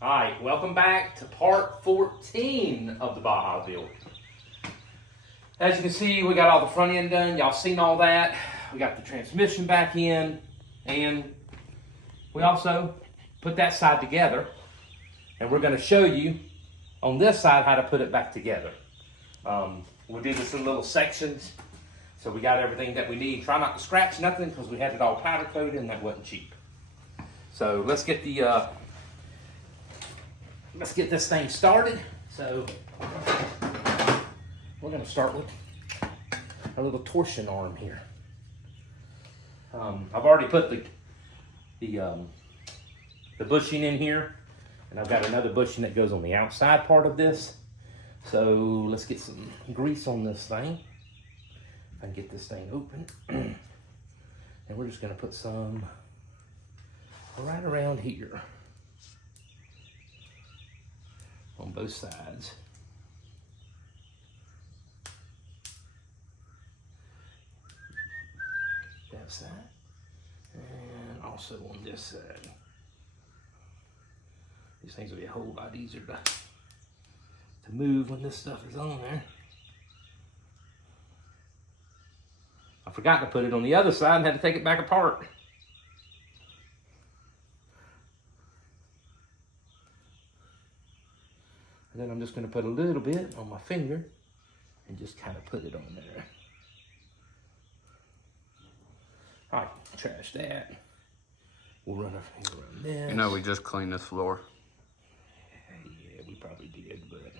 All right, welcome back to part 14 of the Baja build. As you can see, we got all the front end done. Y'all seen all that. We got the transmission back in, and we also put that side together. And we're gonna show you on this side how to put it back together. We'll do this in little sections. So we got everything that we need. Try not to scratch nothing because we had it all powder coated and that wasn't cheap. So let's get this thing started. So we're going to start with a little torsion arm here. I've already put the bushing in here, and I've got another bushing that goes on the outside part of this. So let's get some grease on this thing. If I can get this thing open. And we're just going to put some right around here on both sides. That's that. And also on this side. These things will be a whole lot easier to move when this stuff is on there. I forgot to put it on the other side and had to take it back apart. And then I'm just going to put a little bit on my finger and just kind of put it on there. All right, trash that. We'll run this. You know, we just cleaned this floor. Yeah, we probably did, but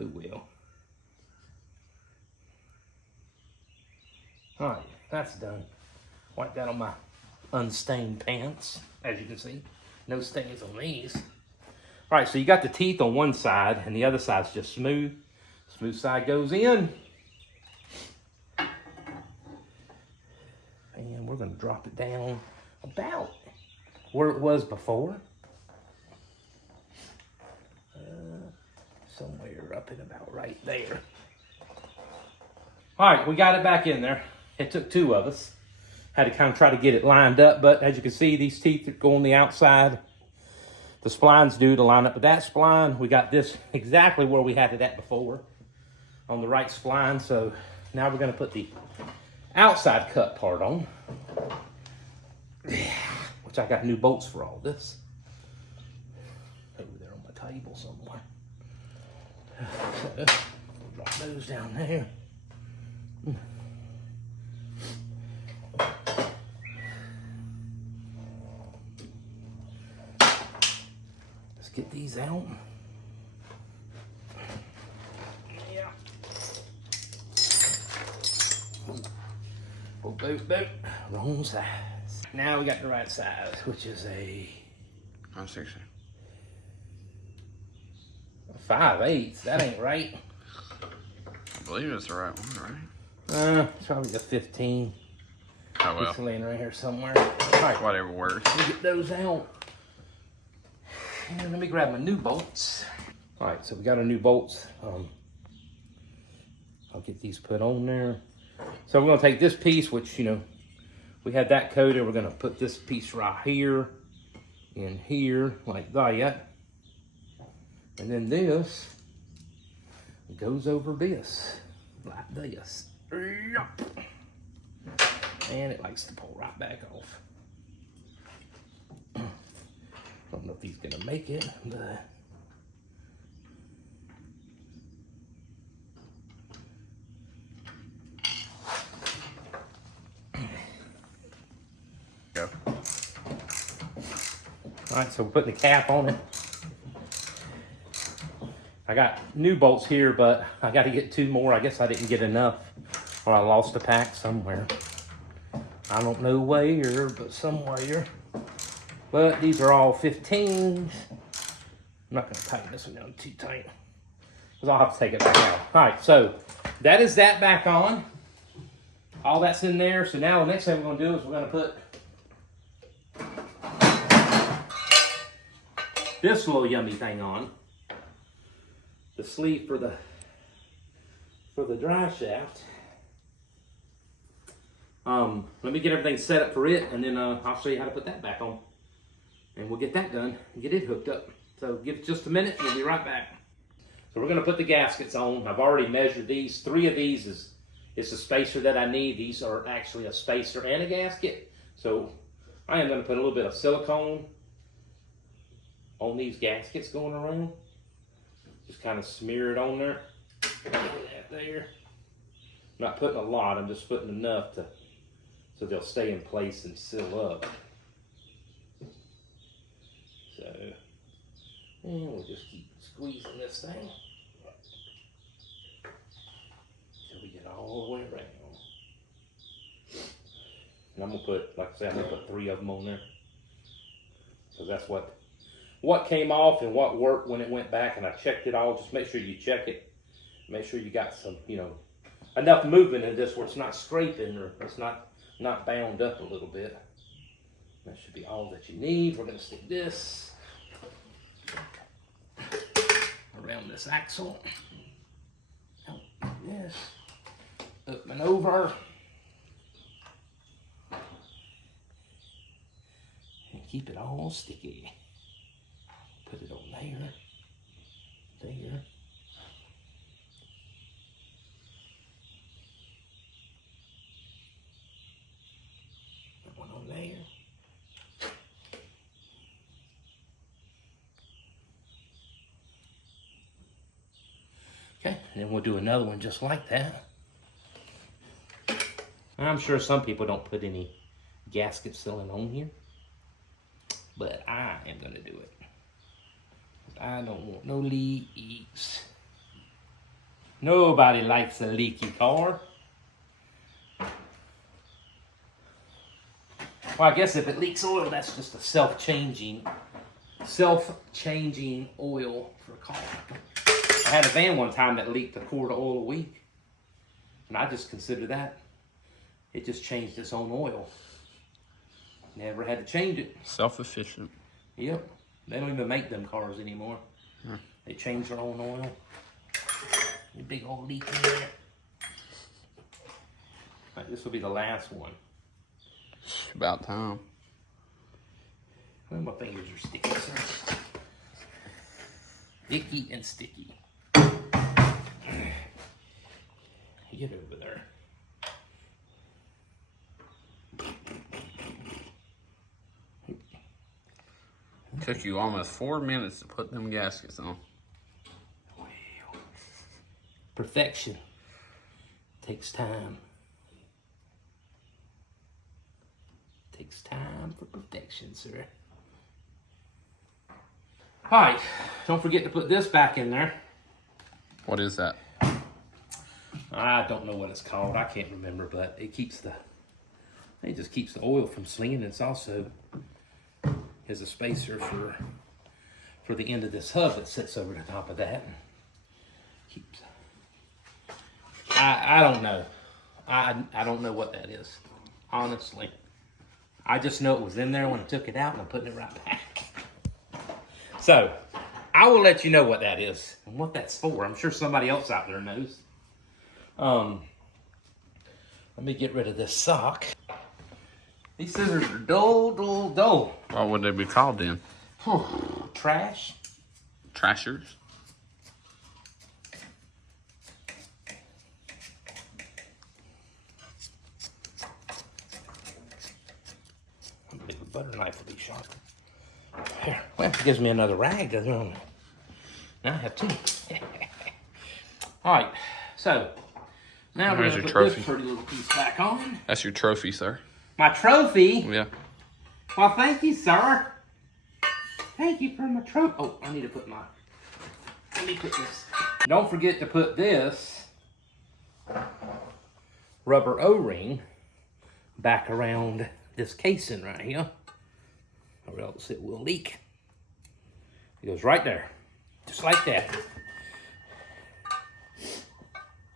oh well. All right, that's done. Wipe that on my unstained pants, as you can see. No stains on these. All right, so you got the teeth on one side, and the other side's just smooth. Smooth side goes in. And we're gonna drop it down about where it was before. Somewhere up in about right there. All right, we got it back in there. It took two of us. Had to kind of try to get it lined up, but as you can see, these teeth go on the outside. The splines do to line up with that spline. We got this exactly where we had it at before, on the right spline. So now we're gonna put the outside cut part on, which I got new bolts for all this. Over there on my table somewhere. So, drop those down there. Let's get these out. Yeah. Oh, boot, wrong size. Now we got the right size, which is a 5/6. 5/8. That ain't right. I believe it's the right one, right? It's probably a 15. Oh well. It's laying right here somewhere. All right, Whatever works. let me get those out. And let me grab my new bolts. All right, so we got our new bolts. I'll get these put on there. So we're gonna take this piece, which, you know, we had that coated. We're gonna put this piece right here and here like that. And then this goes over this, like this. And it likes to pull right back off. I don't know if he's gonna make it, but Go. all right, so we're putting the cap on it. I got new bolts here, but I got to get two more. I guess I didn't get enough, or I lost a pack somewhere. I don't know where, but somewhere. But these are all 15s. I'm not going to tighten this one down too tight, because I'll have to take it back out. All right, so that is that back on. All that's in there. So now the next thing we're going to do is we're going to put this little yummy thing on. The sleeve for the dry shaft. Let me get everything set up for it, and then I'll show you how to put that back on. And we'll get that done and get it hooked up. So give it just a minute, we'll be right back. So we're gonna put the gaskets on. I've already measured these. 3 of these is the spacer that I need. These are actually a spacer and a gasket. So I am gonna put a little bit of silicone on these gaskets going around. Just kind of smear it on there. Like that there. I'm not putting a lot, I'm just putting enough so they'll stay in place and seal up. So, and we'll just keep squeezing this thing till we get all the way around. And I'm gonna put, like I said, I'm gonna put 3 of them on there. So that's what came off and what worked when it went back, and I checked it all. Just make sure you check it. Make sure you got some, enough movement in this where it's not scraping or it's not bound up a little bit. That should be all that you need. We're gonna stick this around this axle. Like this. Up and over. And keep it all sticky. Put it on there. There. That one on there. Okay, and then we'll do another one just like that. I'm sure some people don't put any gasket sealing on here, but I am gonna do it. I don't want no leaks. Nobody likes a leaky car. Well, I guess if it leaks oil, that's just a self-changing oil for a car. I had a van one time that leaked a quart of oil a week, and I just consider that it just changed its own oil. Never had to change it. Self-efficient. Yep. They don't even make them cars anymore. Huh. They change their own oil. A big old leak in there. Right, this will be the last one. About time. Well, my fingers are sticky, sir. Sticky and sticky. Get over there. Took you almost 4 minutes to put them gaskets on. Well, perfection takes time. Takes time for perfection, sir. All right, don't forget to put this back in there. What is that? I don't know what it's called. I can't remember, but it just keeps the oil from slinging. It's also is a spacer for the end of this hub that sits over the top of that. Keeps. I don't know. I don't know what that is, honestly. I just know it was in there when I took it out, and I'm putting it right back. So, I will let you know what that is and what that's for. I'm sure somebody else out there knows. Let me get rid of this sock. These scissors are dull. What would they be called then? Trash. Trashers? I believe a butter knife will be sharper. Here, well, it gives me another rag, doesn't it? Now I have 2. All right, so now we're going to put this pretty little piece back on. That's your trophy, sir. My trophy? Yeah. Well, thank you, sir. Thank you for my trophy. Oh, I need to put my... Let me put this. Don't forget to put this rubber O-ring back around this casing right here, or else it will leak. It goes right there, just like that.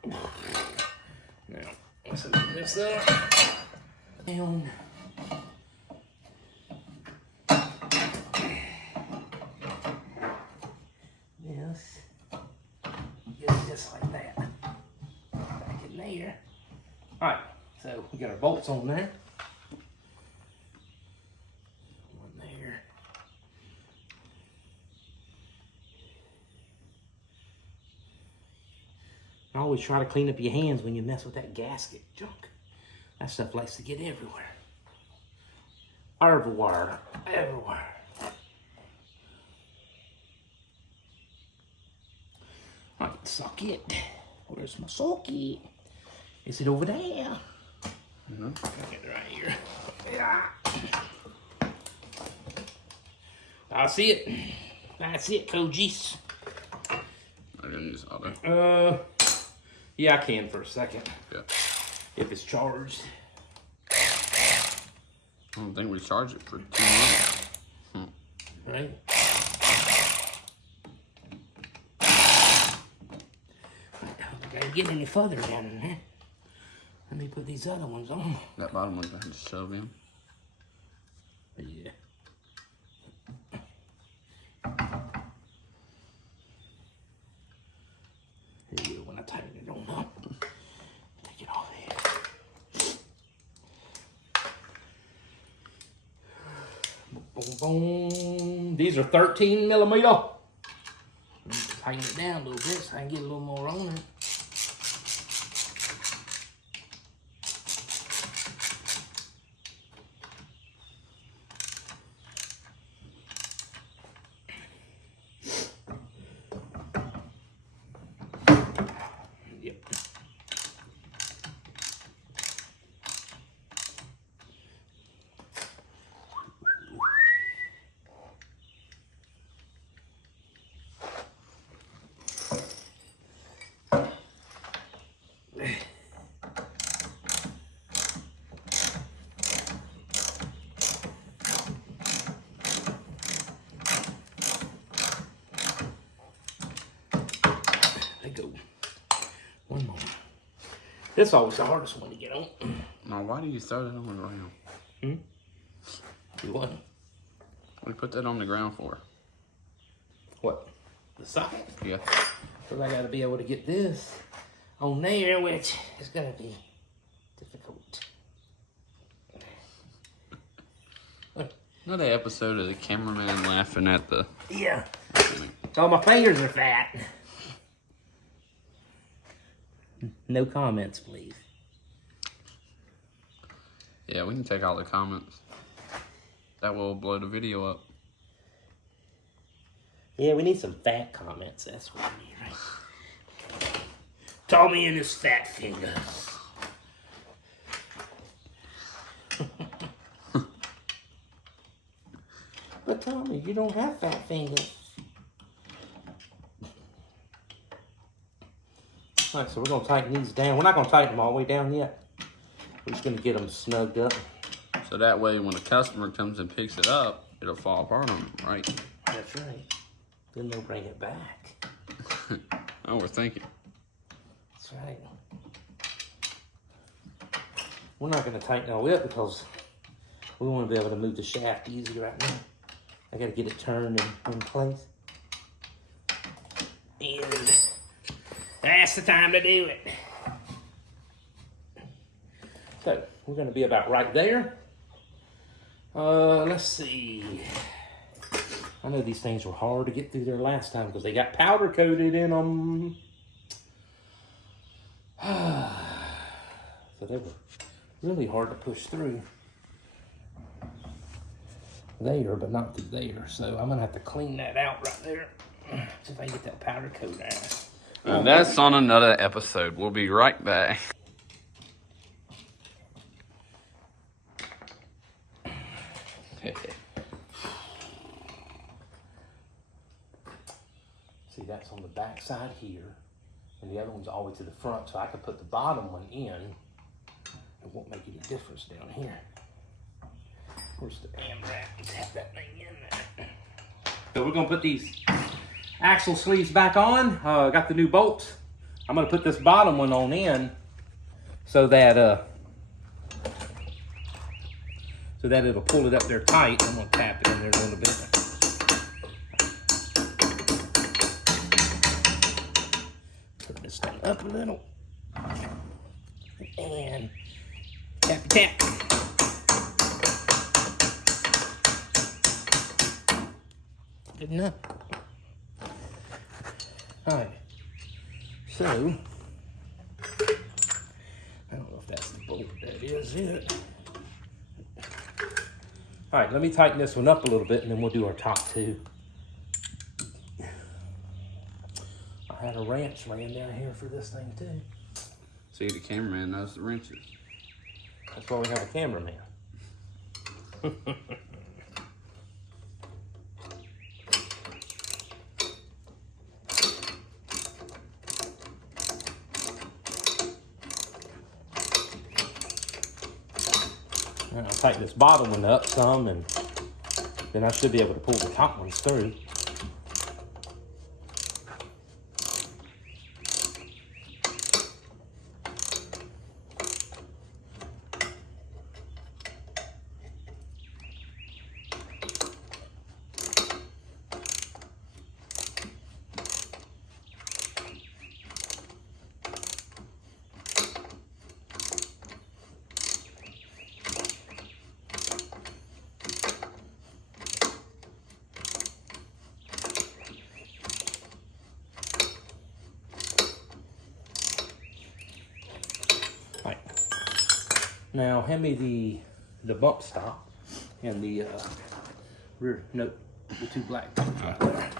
Now, let's open this up. And this is just like that. Back in there. All right, so we got our bolts on there. One there. Always try to clean up your hands when you mess with that gasket junk. That stuff likes to get everywhere. Everywhere. Everywhere. I can suck it. Where's my socket? Is it over there? Mm-hmm. Got it right here. Yeah. I see it. That's it, Koji's. I didn't use auto. Yeah, I can for a second. Yeah. If it's charged. I don't think we charged it for 2 months. Right? I can't get any further down in there. Let me put these other ones on. That bottom one's behind the shove in. Yeah. Yeah, when I tighten it on up, take it off here. Boom, boom. These are 13 millimeter. Tighten it down a little bit so I can get a little more on it. Yep. Go. One more. This is always the hardest one to get on. Now, why do you throw that on the ground? Do what? We put that on the ground for. What? The socket? Yeah. Because I got to be able to get this on there, which is going to be difficult. Another episode of the cameraman laughing at the... Yeah. Oh, my fingers are fat. No comments, please. Yeah, we can take all the comments. That will blow the video up. Yeah, we need some fat comments. That's what we need, right? Tommy and his fat fingers. But Tommy, you don't have fat fingers. Alright, so we're going to tighten these down. We're not going to tighten them all the way down yet. We're just going to get them snugged up. So that way when a customer comes and picks it up, it'll fall apart on them, right? That's right. Then they'll bring it back. Oh, we're thinking. That's right. We're not going to tighten all the way up because we want to be able to move the shaft easy right now. I got to get it turned in place. And that's the time to do it. So, we're going to be about right there. Let's see. I know these things were hard to get through there last time because they got powder coated in them. So they were really hard to push through. There, but not through there. So I'm going to have to clean that out right there. See if I can get that powder coat out. And that's on another episode. We'll be right back. See, that's on the back side here. And the other one's all the way to the front. So I could put the bottom one in. It won't make any difference down here. Where's the damn rat? Let's have that thing in there. So we're going to put these axle sleeves back on. Got the new bolts. I'm going to put this bottom one on in so that it'll pull it up there tight. I'm going to tap it in there a little bit. Put this thing up a little. And tap, tap. Good enough. All right. So, it. All right, let me tighten this one up a little bit and then we'll do our top two. I had a wrench laying down here for this thing too. See, the cameraman knows the wrenches. That's why we have a cameraman. I'll tighten this bottom one up some, and then I should be able to pull the top ones through. Now hand me the bump stop and the rear note, the two black things right there.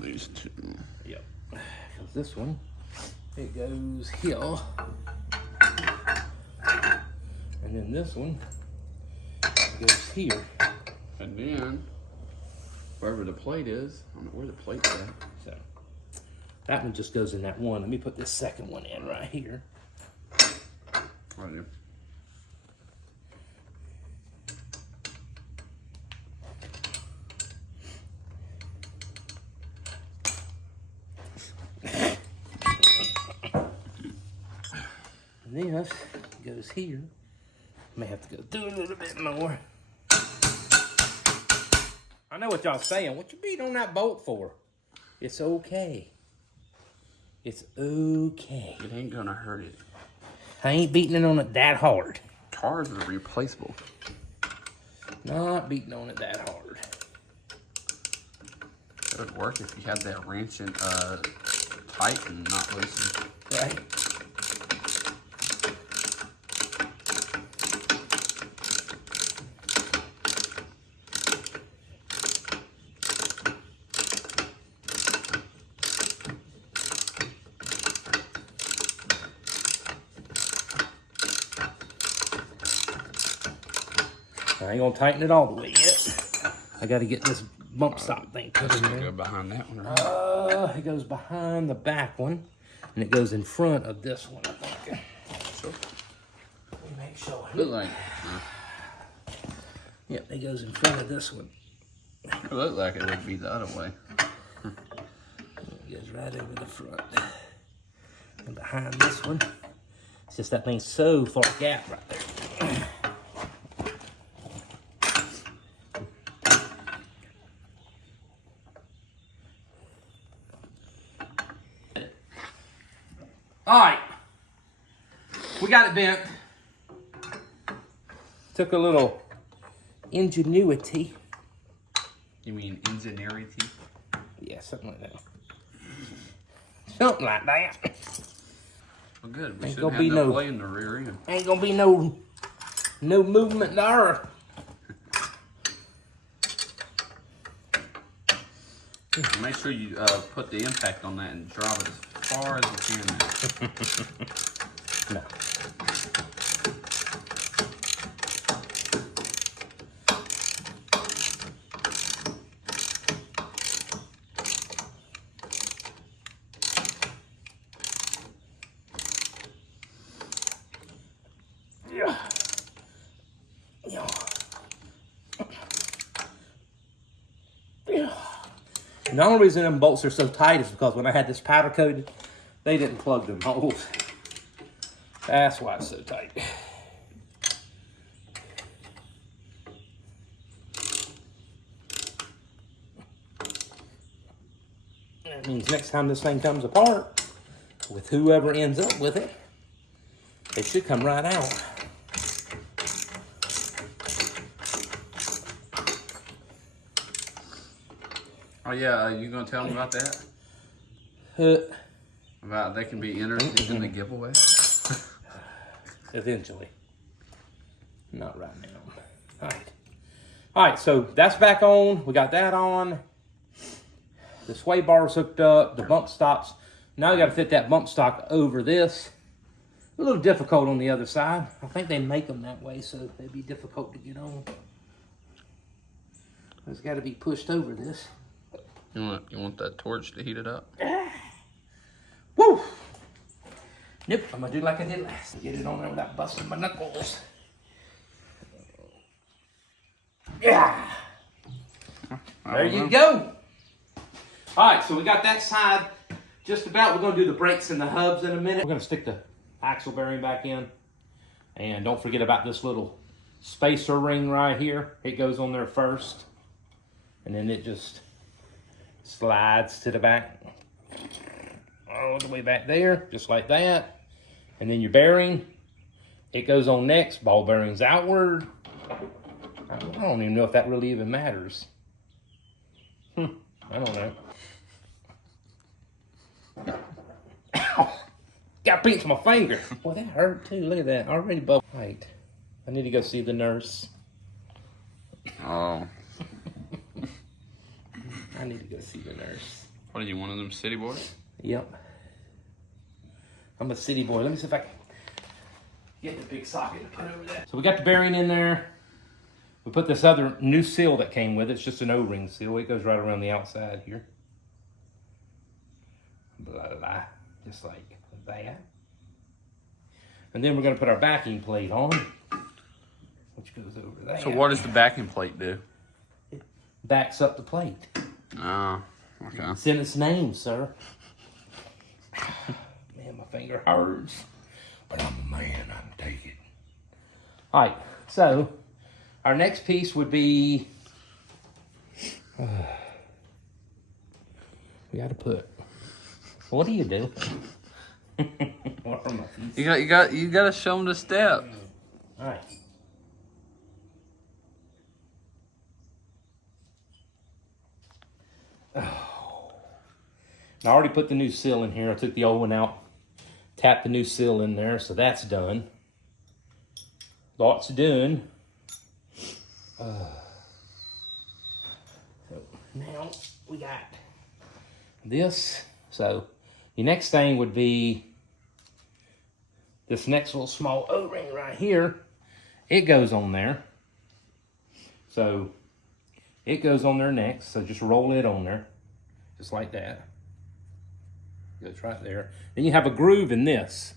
These two. Yep. Because this one, it goes here. And then this one goes here. And then wherever the plate is, I don't know where the plate's at. So that one just goes in that one. Let me put this second one in right here. Right here. And this goes here. May have to go through a little bit more. I know what y'all saying. What you beat on that bolt for? It's okay. It's okay. It ain't gonna hurt it. I ain't beating it on it that hard. Cars are replaceable. Not beating on it that hard. It would work if you had that wrench and tight and not loosen. Right? I ain't gonna tighten it all the way yet. I gotta get this bump stop thing put in Go there. behind that one. Right? It goes behind the back one, and it goes in front of this one, I think. Sure. Let me make sure. Look like. Yep, it goes in front of this one. It looked like it would be the other way. It goes right over the front. And behind this one, it's just that thing's so far gap right there. All right, we got it bent. Took a little ingenuity. You mean ingenuity? Yeah, something like that. Something like that. Well, good. We Ain't shouldn't gonna have be no no- play in the rear end. Ain't gonna be no movement there. Make sure you put the impact on that and drive it as far as you can. No. Yeah. Yeah. Yeah. And the only reason them bolts are so tight is because when I had this powder coated, they didn't plug them holes. That's why it's so tight. That means next time this thing comes apart, with whoever ends up with it, it should come right out. Oh yeah, you gonna tell them about that? About they can be entered in the giveaway? eventually. Not right now. All right. All right, so that's back on. We got that on. The sway bar's hooked up. The bump stops. Now we got to fit that bump stock over this. A little difficult on the other side. I think they make them that way, so they'd be difficult to get on. It's got to be pushed over this. You want that torch to heat it up? Woo! Nope, I'm gonna do like I did last. Get it on there without busting my knuckles. Yeah. There you go. All right, so we got that side just about. We're gonna do the brakes and the hubs in a minute. We're gonna stick the axle bearing back in. And don't forget about this little spacer ring right here. It goes on there first. And then it just slides to the back. All the way back there, just like that. And then your bearing, it goes on next. Ball bearings outward. I don't even know if that really even matters. I don't know. Ow! Got pinched my finger. Boy, that hurt too. Look at that. Already bubbled. Right. I need to go see the nurse. Oh. I need to go see the nurse. What are you, one of them city boys? Yep. I'm a city boy. Let me see if I can get the big socket to put over that. So we got the bearing in there. We put this other new seal that came with it. It's just an O-ring seal. It goes right around the outside here. Blah, blah, blah. Just like that. And then we're going to put our backing plate on, which goes over there. So what does the backing plate do? It backs up the plate. Oh, okay. It's in its name, sir. Man, my finger hurts. But I'm a man, I can take it. All right, so our next piece would be... we got to put... What do you do? What are my feet? You got to show them the steps. All right. Oh. Now, I already put the new seal in here. I took the old one out, tapped the new seal in there, so that's done. Lots doing. So now we got this. So your next thing would be this next little small O-ring right here. It goes on there. So it goes on there next. So just roll it on there, just like that. Goes right there. Then you have a groove in this.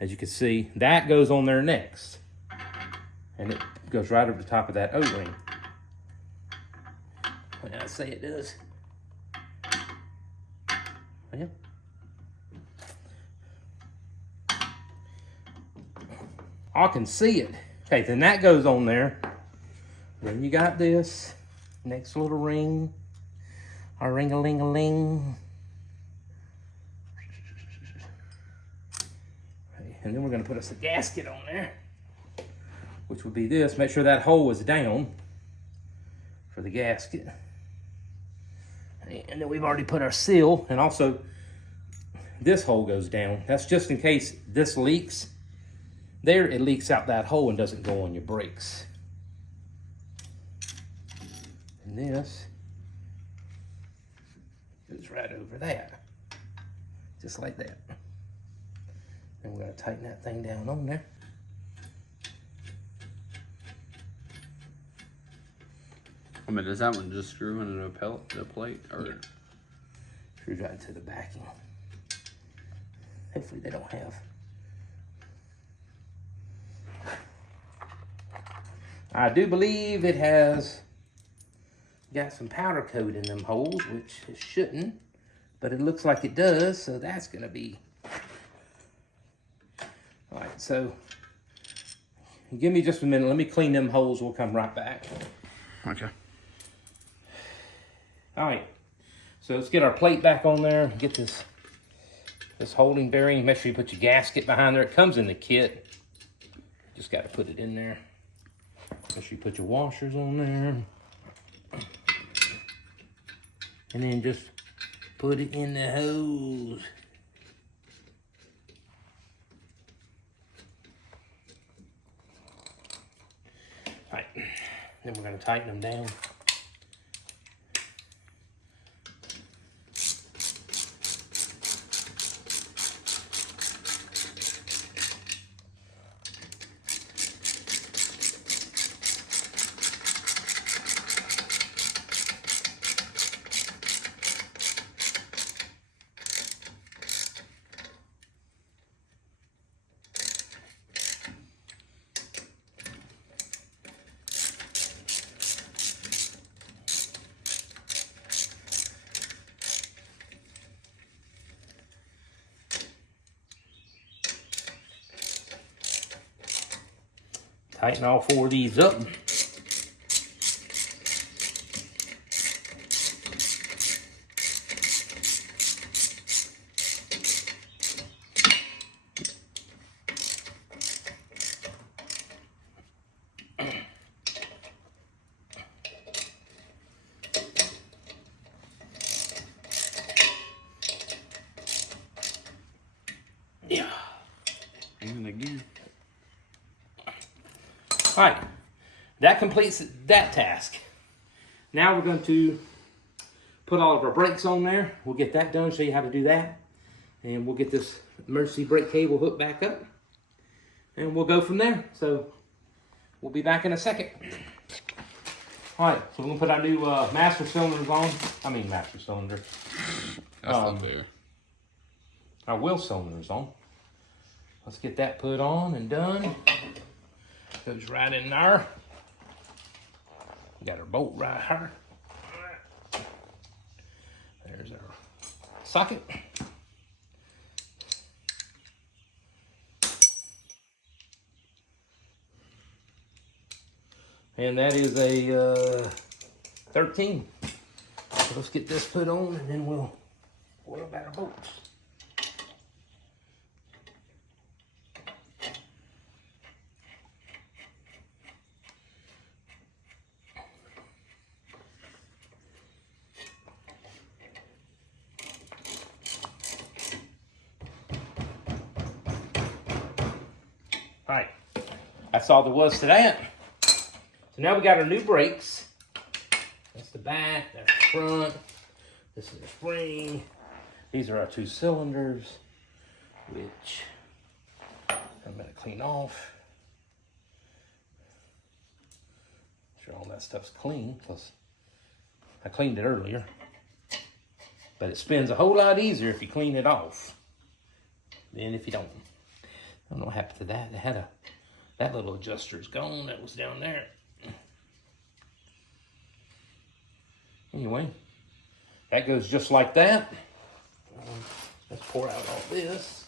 As you can see, that goes on there next. And it goes right over the top of that O-ring. When I say it does. Yeah. I can see it. Okay, then that goes on there. Then you got this next little ring. A ring-a-ling-a-ling. Okay, and then we're going to put us a gasket on there, which would be this. Make sure that hole is down for the gasket. And then we've already put our seal, and also this hole goes down. That's just in case this leaks. There, it leaks out that hole and doesn't go on your brakes. And this goes right over that, just like that. And we're going to tighten that thing down on there. I mean, does that one just screw into the plate? Or? Yeah. Screws right into the backing. Hopefully they don't have. I do believe it has got some powder coat in them holes, which it shouldn't, but it looks like it does, so that's going to be... All right, so give me just a minute. Let me clean them holes. We'll come right back. Okay. All right, so let's get our plate back on there. Get this holding bearing. Make sure you put your gasket behind there. It comes in the kit. Just got to put it in there. Make sure you put your washers on there. And then just put it in the hose. Then we're going to tighten them down. Tighten all 4 of these up. Yeah. And again. All right, that completes that task. Now we're going to put all of our brakes on there. We'll get that done, show you how to do that. And we'll get this emergency brake cable hooked back up. And we'll go from there. So we'll be back in a second. All right, so we're going to put our new master cylinders on. I mean master cylinder. That's not fair. Our wheel cylinders on. Let's get that put on and done. Goes right in there. Got our bolt right here. There's our socket. And that is a 13. So let's get this put on and then we'll worry about our bolts. All right, that's all there was to that. So now we got our new brakes. That's the back, that's the front. This is the spring. These are our 2 cylinders, which I'm gonna clean off. Make sure all that stuff's clean, because I cleaned it earlier. But it spins a whole lot easier if you clean it off than if you don't. I don't know what happened to that. It had that little adjuster's gone. That was down there. Anyway, that goes just like that. Let's pour out all this.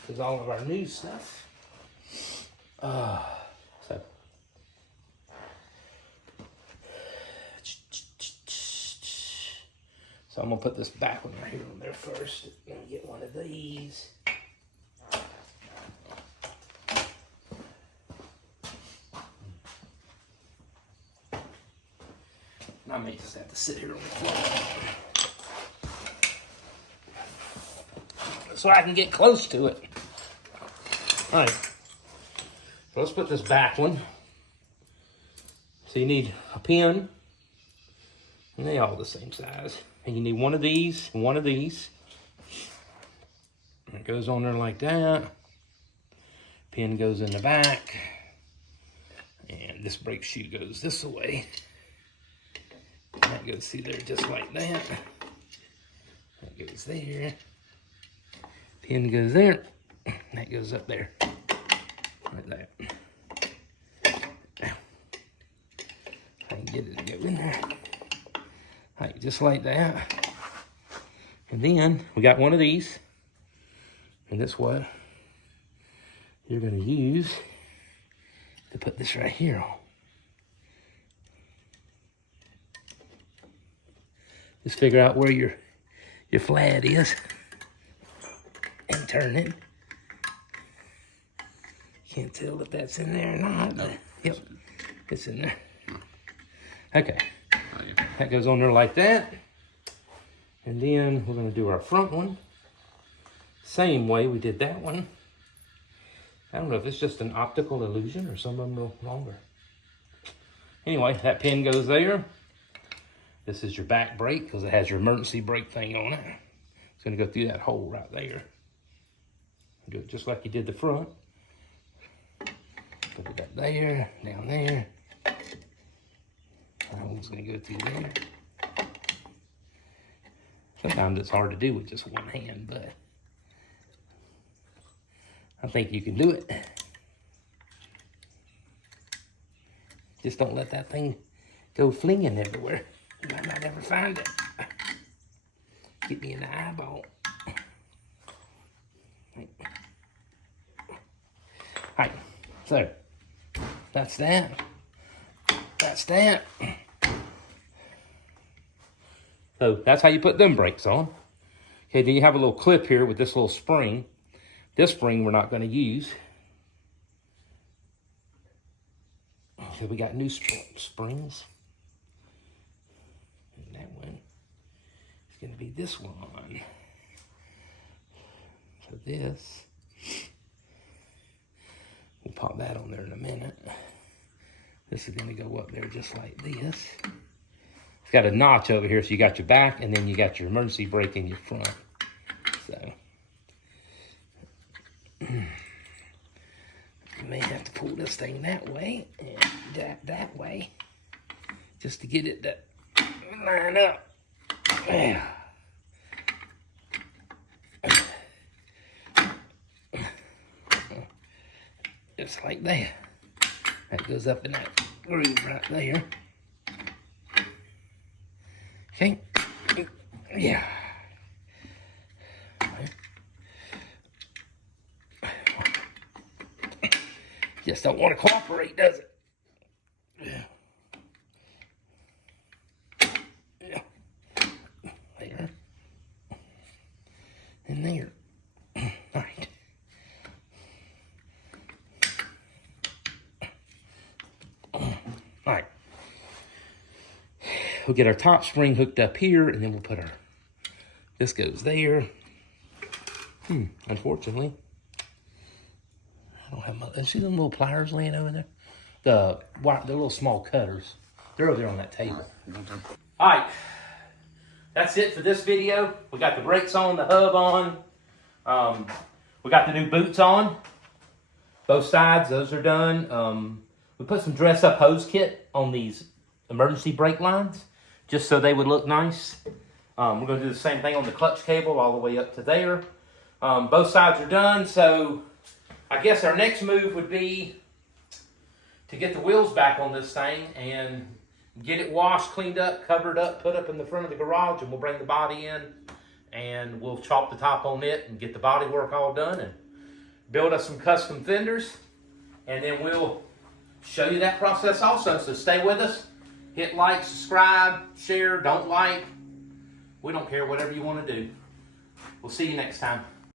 Because all of our new stuff. So I'm gonna put this back one right here on there first. Let me get one of these. I may just have to sit here on the floor so I can get close to it. All right, so let's put this back one. So you need a pin, and they all the same size. And you need one of these and one of these. And it goes on there like that. Pin goes in the back. And this brake shoe goes this way. And that goes through there just like that. That goes there. Pin goes there. That goes up there. Like that. Now, I can get it to go in there. Right, just like that. And then we got one of these. And that's what you're going to use to put this right here on. Just figure out where your flat is and turn it. Can't tell if that's in there or not. No. Yep, it's in there. Okay. That goes on there like that. And then we're going to do our front one. Same way we did that one. I don't know if it's just an optical illusion or some of them are longer. Anyway, that pin goes there. This is your back brake because it has your emergency brake thing on it. It's going to go through that hole right there. Do it just like you did the front. Put it up there, down there. That one's going to go through there. Sometimes it's hard to do with just one hand, but I think you can do it. Just don't let that thing go flinging everywhere. You might not ever find it. Get me in the eyeball. Alright, so that's that. That's that. So that's how you put them brakes on. Okay, then you have a little clip here with this little spring. This spring we're not going to use. Okay, we got new springs. And that one is going to be this one. So this, we'll pop that on there in a minute. This is going to go up there just like this. It's got a notch over here, so you got your back, and then you got your emergency brake in your front. So you may have to pull this thing that way and that way, just to get it to line up. Yeah. Just like that. That goes up in that groove right there. Okay. Yeah. Just don't want to cooperate, does it? Yeah. Yeah. There. And there. All right. All right. We'll get our top spring hooked up here, and then we'll put our, this goes there. Unfortunately, I don't have my, see them little pliers laying over there? The little small cutters. They're over there on that table. All right, that's it for this video. We got the brakes on, the hub on. We got the new boots on. Both sides, those are done. We put some dress up hose kit on these emergency brake lines, just so they would look nice. We're going to do the same thing on the clutch cable all the way up to there. Both sides are done, so I guess our next move would be to get the wheels back on this thing and get it washed, cleaned up, covered up, put up in the front of the garage, and we'll bring the body in and we'll chop the top on it and get the body work all done and build us some custom fenders, and then we'll show you that process also. So stay with us. Hit like, subscribe, share, don't like. We don't care, whatever you want to do. We'll see you next time.